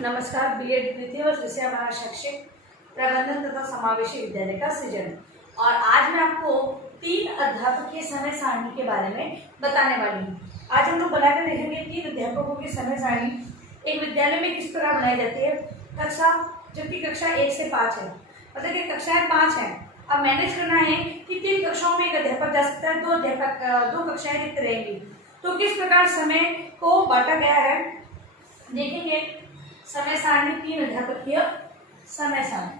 नमस्कार। बीएड द्वितीय वर्ष विषय हमारा शैक्षिक प्रबंधन तथा समावेशी विद्यालय का सृजन। और आज मैं आपको 3 अध्यापकीय समय सारणी के बारे में बताने वाली हूँ। आज हम लोग बनाकर देखेंगे 3 अध्यापकों की समय सारणी एक विद्यालय में किस प्रकार बनाई जाती है। कक्षा, जबकि कक्षा 1 से 5 है, मतलब कि कक्षाएं 5 हैं। अब मैनेज करना है कि 3 कक्षाओं में एक अध्यापक जा सकता है, 2 कक्षाएं रिक्त रहेंगी। तो किस प्रकार समय को बांटा गया है देखेंगे। समय सारणी 3 अध्यापकीय समय सारणी।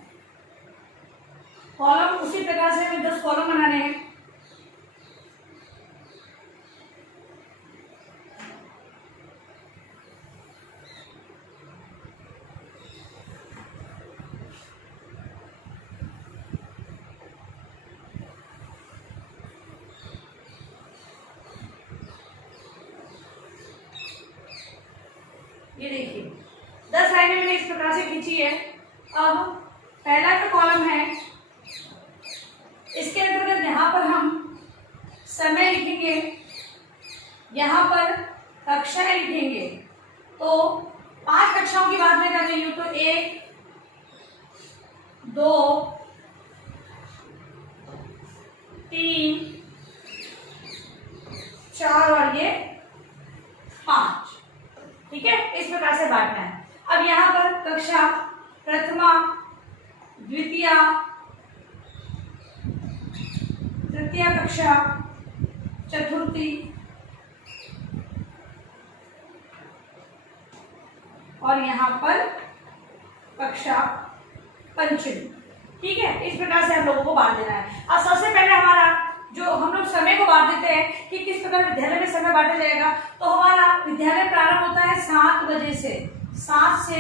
कॉलम उसी प्रकार से हमें 10 कॉलम बनाने हैं। ये देखिए 10 लाइनें मैंने इस प्रकार से खींची है। अब पहला जो कॉलम है इसके अंतर्गत यहाँ पर हम समय लिखेंगे, यहाँ पर कक्षाएं लिखेंगे। तो 5 कक्षाओं की बात मैं कर रही हूँ, तो 1, 2, 3, 4 और ये 5। ठीक है, इस प्रकार से बांटना है। अब यहाँ पर कक्षा प्रथमा, द्वितीय, तृतीय कक्षा, चतुर्थी और यहाँ पर कक्षा पंचमी। ठीक है, इस प्रकार से हम लोगों को बांट देना है। अब सबसे पहले हमारा जो हम लोग समय को बांट देते हैं कि किस प्रकार विद्यालय में समय बांटा जाएगा। तो हमारा विद्यालय प्रारंभ होता है 7 बजे से। 7 से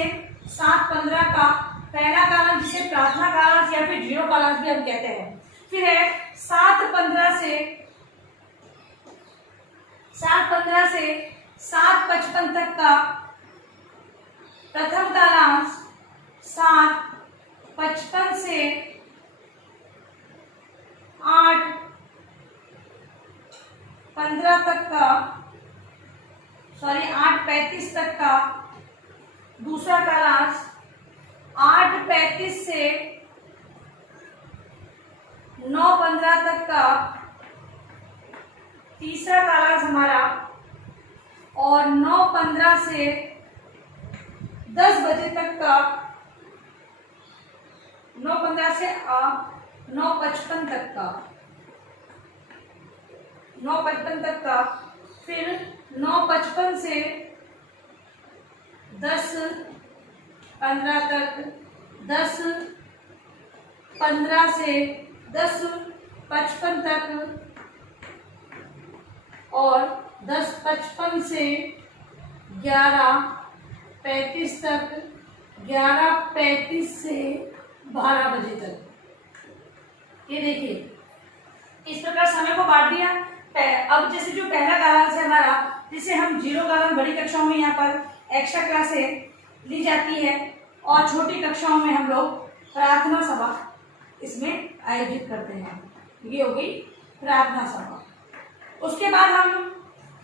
7:15 का पहला कालांश, जिसे प्रार्थना कालांश या फिर 0 कालांश भी हम कहते हैं। फिर है 7:15 से 7:55 तक का प्रथम कालांश, 7:55 से 8:15 तक का, 8:35 तक का दूसरा कालांश, 8:35 से 9:15 तक का तीसरा कालांश हमारा, और 9:15 से 10 बजे तक का, 9:15 से 9:55 तक का, 9:55 तक का। फिर 9:55 से 10:15 तक, 10:15 से 10:55 तक, और 10:55 से 11:35 तक, 11:35 से 12 बजे तक। ये देखिए इस प्रकार समय को बांट दिया। अब जैसे जो पहला कालांश है हमारा, जिसे हम 0 कालांश बड़ी कक्षाओं में यहाँ पर एक्स्ट्रा क्लासें ली जाती है, और छोटी कक्षाओं में हम लोग प्रार्थना सभा इसमें आयोजित करते हैं। ये हो गई प्रार्थना सभा। उसके बाद हम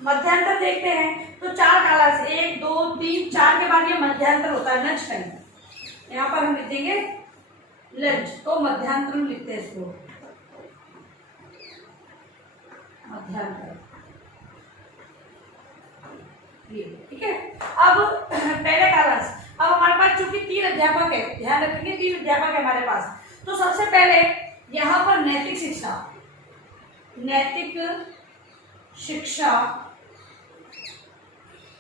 मध्यांतर देखते हैं, तो 4 कालांश, 1, 2, 3, 4 के बाद ये मध्यांतर होता है, लंच टाइम। यहाँ पर हम लिख देंगे लंच, तो मध्यांतर लिखते हैं इसको, मध्यांतर। ये ठीक है। अब पहले कालांश, अब हमारे पास चूंकि 3 अध्यापक है, ध्यान रखेंगे 3 अध्यापक है हमारे पास। तो सबसे पहले यहाँ पर नैतिक शिक्षा,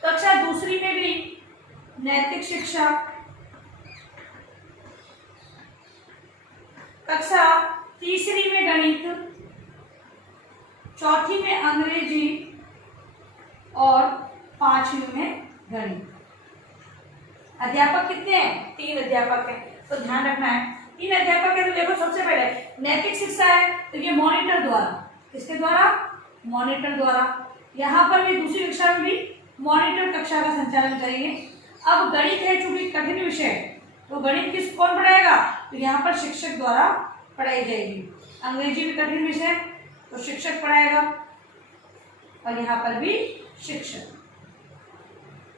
कक्षा दूसरी में भी नैतिक शिक्षा, कक्षा तीसरी में गणित, चौथी में अंग्रेजी और 5वीं में गणित। अध्यापक कितने हैं? 3 अध्यापक हैं, तो ध्यान रखना है 3 अध्यापक है। तो देखो सबसे पहले नैतिक शिक्षा है, तो ये मॉनिटर द्वारा, किसके द्वारा? मॉनिटर द्वारा। यहाँ पर भी दूसरी कक्षा में भी मॉनिटर कक्षा का संचालन करेंगे। अब गणित है, चूंकि कठिन विषय, तो गणित कौन पढ़ाएगा? तो यहाँ पर शिक्षक द्वारा पढ़ाई जाएगी। अंग्रेजी भी कठिन विषय, तो शिक्षक पढ़ाएगा, और यहाँ पर भी शिक्षक।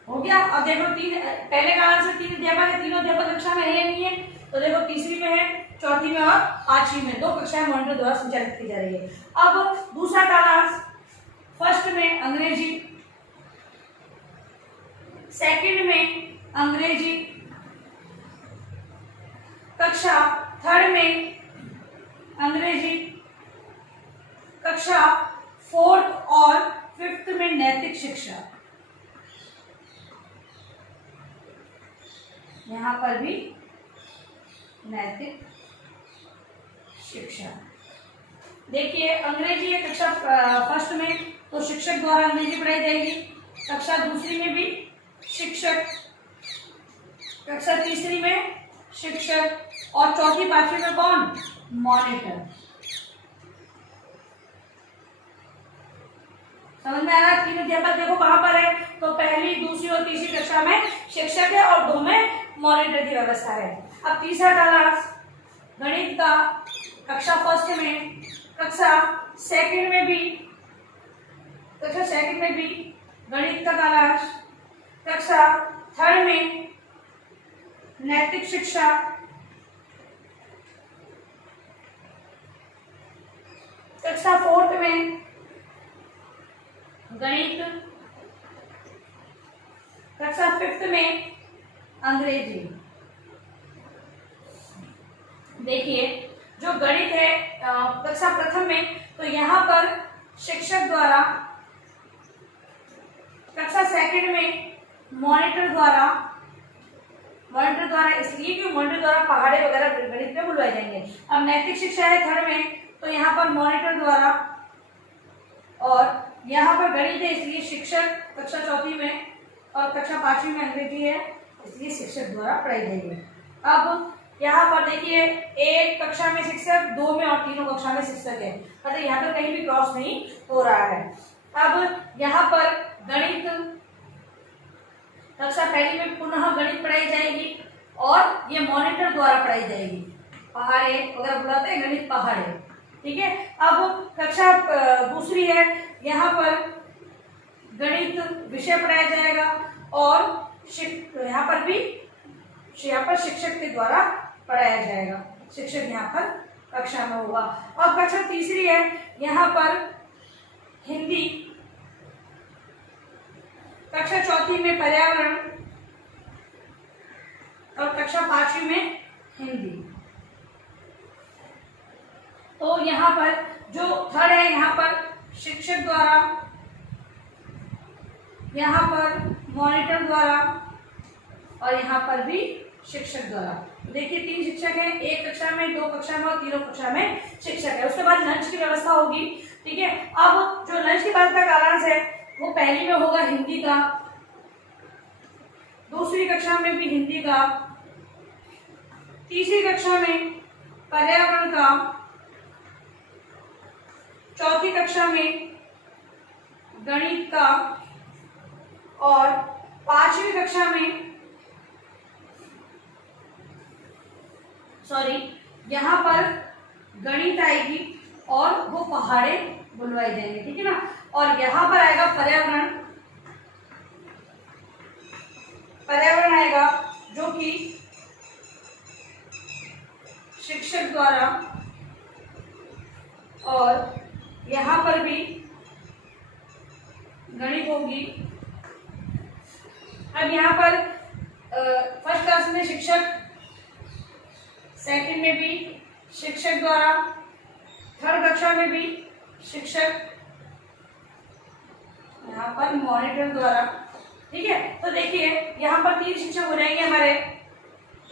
हो गया। अब देखो तीन, पहले का आंसर 3 अध्यापक है, तीनों अध्यापक कक्षा में है या नहीं है, तो देखो तीसरी में है, चौथी में और पांचवी में 2 कक्षाएं मॉनिटर द्वारा संचालित की जा रही है। अब दूसरा कालांश, फर्स्ट में अंग्रेजी, सेकंड में अंग्रेजी, कक्षा थर्ड में अंग्रेजी, कक्षा फोर्थ और फिफ्थ में नैतिक शिक्षा। यहां पर भी नैतिक शिक्षा। देखिए अंग्रेजी है कक्षा फर्स्ट में, तो शिक्षक द्वारा अंग्रेजी पढ़ाई जाएगी, कक्षा दूसरी में भी शिक्षक, कक्षा तीसरी में शिक्षक, और चौथी पांचवी में कौन, मॉनिटर। समझ में आ रहा है? तीन अध्यापक देखो कहां पर है, तो पहली, दूसरी और तीसरी कक्षा में शिक्षक है और 2 में मॉनिटर की व्यवस्था है। अब तीसरा कालांश गणित का, कक्षा फर्स्ट में, कक्षा सेकंड में भी, कक्षा सेकंड में भी गणित का कालांश, कक्षा थर्ड में नैतिक शिक्षा, कक्षा फोर्थ में गणित, कक्षा फिफ्थ में अंग्रेजी। देखिए जो गणित है कक्षा प्रथम में, तो यहां पर शिक्षक द्वारा, कक्षा सेकंड में मॉनिटर द्वारा इसलिए कि मॉनिटर द्वारा पहाड़े वगैरह गणित में बुलवाए जाएंगे। अब नैतिक शिक्षा है थर्ड में, तो यहाँ पर मॉनिटर द्वारा, और यहाँ पर गणित है इसलिए शिक्षक, कक्षा चौथी में और कक्षा पांचवी में अंग्रेजी है इसलिए शिक्षक द्वारा पढ़ाई जाएगी। अब यहाँ पर देखिए एक कक्षा में शिक्षक, 2 में और तीनों कक्षा में शिक्षक है, मतलब यहाँ पर कहीं भी क्रॉस नहीं हो रहा है। अब यहाँ पर गणित कक्षा पहली में पुनः गणित पढ़ाई जाएगी और ये मॉनिटर द्वारा पढ़ाई जाएगी। पहाड़े वगैरह बुलाते हैं गणित पहाड़े, ठीक है। अब कक्षा दूसरी है, यहाँ पर गणित विषय पढ़ाया जाएगा और यहाँ पर भी शिक्षक के द्वारा पढ़ाया जाएगा, शिक्षक यहाँ पर कक्षा में होगा। और कक्षा तीसरी है, यहाँ पर हिंदी, कक्षा चौथी में पर्यावरण और कक्षा पांचवी में हिंदी। तो यहाँ पर जो थर्ड है, यहाँ पर शिक्षक द्वारा, यहाँ पर मॉनिटर द्वारा और यहाँ पर भी शिक्षक द्वारा। देखिए 3 शिक्षक हैं, एक कक्षा में, 2 कक्षा में और तीनों कक्षा में शिक्षक है। उसके बाद लंच की व्यवस्था होगी, ठीक है। अब जो लंच के बाद का कालांश है वो पहली में होगा हिंदी का, दूसरी कक्षा में भी हिंदी का, तीसरी कक्षा में पर्यावरण का, चौथी कक्षा में गणित का और पांचवी कक्षा में यहाँ पर गणित आएगी और वो पहाड़े बुलवाई जाएंगे, ठीक है ना। और यहाँ पर आएगा पर्यावरण, पर्यावरण आएगा जो कि शिक्षक द्वारा, और यहाँ पर भी गणित होगी। अब यहाँ पर फर्स्ट क्लास में शिक्षक, सेकंड में भी शिक्षक द्वारा, थर्ड कक्षा में भी शिक्षक, यहाँ पर मॉनिटर द्वारा, ठीक है। तो देखिए यहाँ पर 3 शिक्षक हो जाएंगे हमारे,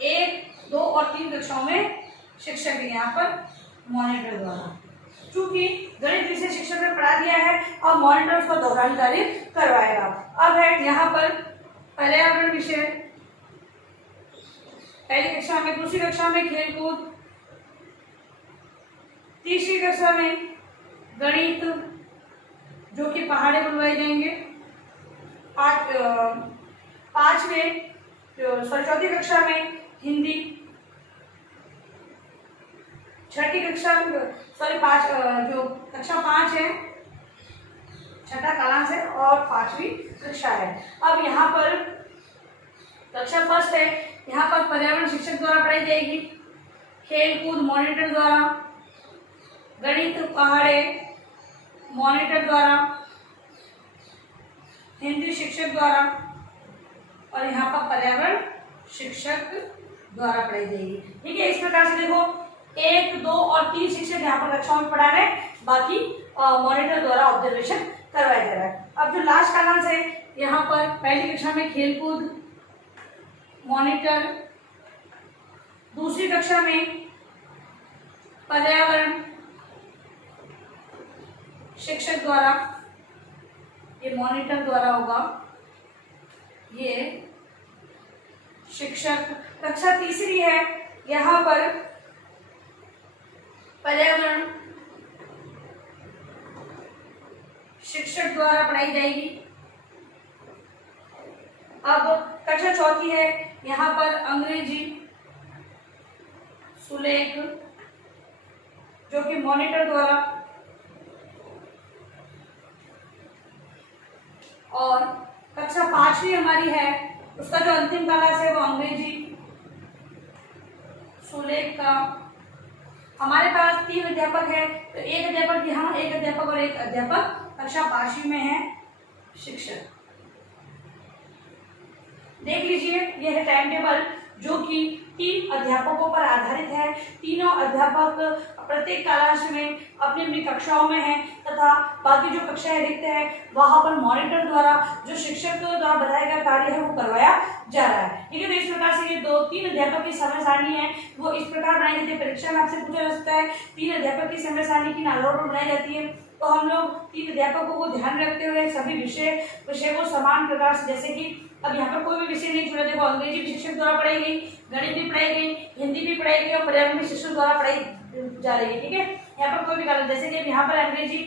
1, 2 और 3 कक्षाओं में शिक्षक है यहाँ पर मॉनिटर द्वारा। चूंकि गणित विषय शिक्षक ने पढ़ा दिया है और मॉनिटर उसको दोहरानी तारीफ करवाएगा। अब है यहाँ पर पर्यावरण विषय, पहली कक्षा में, दूसरी कक्षा में खेलकूद, तीसरी कक्षा में गणित जो कि पहाड़े बुलवाए जाएंगे, चौथी कक्षा में हिंदी, छठी कक्षा जो कक्षा 5 है, छठा कालांश है और 5वीं कक्षा है। अब यहाँ पर कक्षा फर्स्ट है, यहाँ पर पर्यावरण शिक्षक द्वारा पढ़ाई जाएगी, खेल कूद मॉनिटर द्वारा, गणित पहाड़े मॉनिटर द्वारा, हिंदी शिक्षक द्वारा और यहाँ पर पर्यावरण शिक्षक द्वारा पढ़ाई जाएगी। ठीक है, इस प्रकार से देखो 1, 2 और 3 शिक्षक यहाँ पर कक्षाओं में पढ़ा रहे हैं, बाकी मॉनिटर द्वारा ऑब्जर्वेशन करवाया जा रहा है। अब जो लास्ट कालांश है, यहाँ पर पहली कक्षा में खेलकूद मॉनिटर, दूसरी कक्षा में पर्यावरण शिक्षक द्वारा, ये मॉनिटर द्वारा होगा, ये शिक्षक। कक्षा तीसरी है, यहाँ पर पर्यावरण शिक्षक द्वारा पढ़ाई जाएगी। अब कक्षा चौथी है, यहाँ पर अंग्रेजी सुलेख जो कि मॉनिटर द्वारा, और कक्षा 5वीं हमारी है, उसका जो अंतिम कालांश है वो अंग्रेजी सुलेख का। हमारे पास 3 अध्यापक है, तो एक अध्यापक यहाँ, एक अध्यापक और एक अध्यापक कक्षा 5वीं में है शिक्षक। देख लीजिए, यह है टाइम टेबल जो कि 3 अध्यापकों पर आधारित है। तीनों अध्यापक प्रत्येक कालांश में अपनी अपनी कक्षाओं में हैं तथा बाकी जो कक्षाएं रिक्त है वहां पर मॉनिटर द्वारा जो शिक्षक द्वारा बताया गया कार्य है वो करवाया जा रहा है। ठीक है, तो इस प्रकार से ये 2-3 अध्यापक की समय सारणी है वो इस प्रकार बनाई जाती है। परीक्षा में आपसे पूछा जा सकता है 3 अध्यापक की समय सारणी की नालोट बनाई जाती है, तो हम लोग 3 अध्यापकों को ध्यान रखते हुए सभी विषय को समान प्रकार से, जैसे कि अब यहाँ पर कोई भी विषय नहीं छूटा, देखो अंग्रेजी भी शिक्षक द्वारा पढ़ाई गई, गणित भी पढ़ाई गई, हिंदी भी पढ़ाई गई और पर्यावरण भी शिक्षक द्वारा पढ़ाई जा रही है। ठीक है, यहाँ पर कोई भी कारण, जैसे कि यहाँ पर अंग्रेजी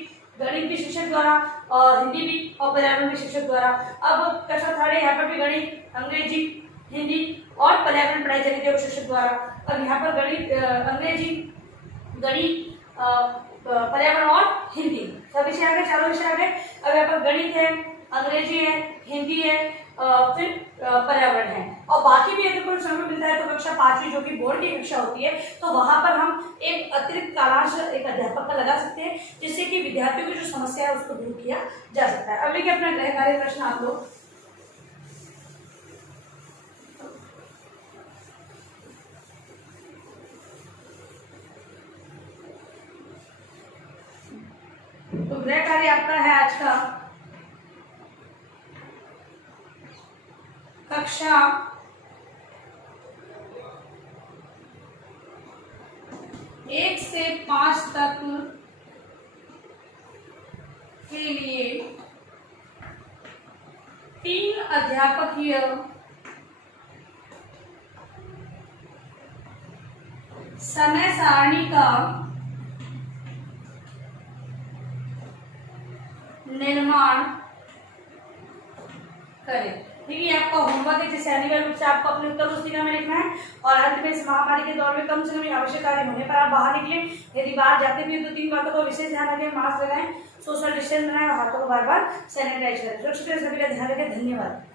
गणित भी शिक्षक द्वारा और हिंदी भी और पर्यावरण भी शिक्षक द्वारा। अब कक्षा 3 है, यहाँ पर भी गणित, अंग्रेजी, हिंदी और पर्यावरण पढ़ाई जा रही है शिक्षक द्वारा। अब यहाँ पर गणित, अंग्रेजी, गणित, पर्यावरण और हिंदी सब विषय आ गए, चारों विषय आ गए। अब यहाँ पर गणित है, अंग्रेजी है, हिंदी है, फिर पर्यावरण है, और बाकी भी अगर कोई समय मिलता है तो कक्षा 5वीं जो कि बोर्ड की कक्षा होती है तो वहां पर हम एक अतिरिक्त कालांश एक अध्यापक का लगा सकते हैं, जिससे कि विद्यार्थियों की जो समस्या है उसको दूर किया जा सकता है। अब देखिए अपना गृह कार्य प्रश्न आप लोग, तो गृह कार्य आपका है आज का कक्षा 1 से 5 तक के लिए 3 अध्यापकीय समय सारणी का निर्माण करें। ठीक है, आपका होमवर्क है जिसे अनिवार्य रूप से आपको अपने उत्तर पुस्तिका में लिखना है और अंत में इस महामारी के दौर में कम से कम आवश्यक कार्य होने पर आप बाहर निकलें। यदि बाहर जाते भी तो 3 बातों का विशेष ध्यान रखें, मास्क लगाएं, सोशल डिस्टेंस बनाएं और हाथों को बार बार सैनिटाइज करें। सुरक्षित सभी का ध्यान रखें। धन्यवाद।